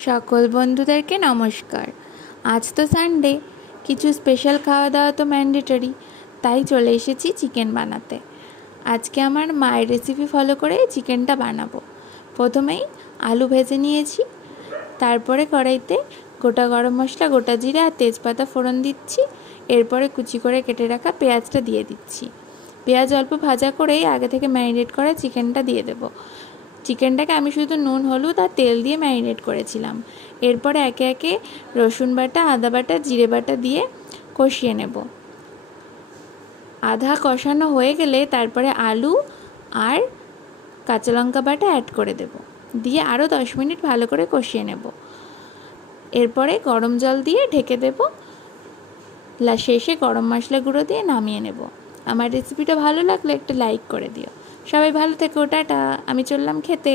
সকল বন্ধুদেরকে নমস্কার। আজ তো সানডে, কিছু স্পেশাল খাওয়া দাওয়া তো ম্যান্ডেটরি, তাই চলে এসেছি চিকেন বানাতে। আজকে আমার মায়ের রেসিপি ফলো করে চিকেনটা বানাবো। প্রথমেই আলু ভেজে নিয়েছি, তারপরে কড়াইতে গোটা গরম মশলা, গোটা জিরা আর তেজপাতা ফোড়ন দিচ্ছি। এরপরে কুচি করে কেটে রাখা পেঁয়াজটা দিয়ে দিচ্ছি। পেঁয়াজ অল্প ভাজা করেই আগে থেকে ম্যারিনেট করা চিকেনটা দিয়ে দেবো। চিকেনটাকে আমি শুধু নুন, হলুদ আর তেল দিয়ে ম্যারিনেট করেছিলাম। এরপরে একে একে রসুন বাটা, আদা বাটা, জিরে বাটা দিয়ে কষিয়ে নেব। আধা কষানো হয়ে গেলে তারপরে আলু আর কাঁচা লঙ্কা বাটা অ্যাড করে দেব, দিয়ে আরও 10 মিনিট ভালো করে কষিয়ে নেব। এরপরে গরম জল দিয়ে ঢেকে দেব, শেষে গরম মশলা গুঁড়ো দিয়ে নামিয়ে নেব। আমার রেসিপিটা ভালো লাগলে একটা লাইক করে দিও। সবাই ভালো থেকো, টাটা। আমি চললাম খেতে।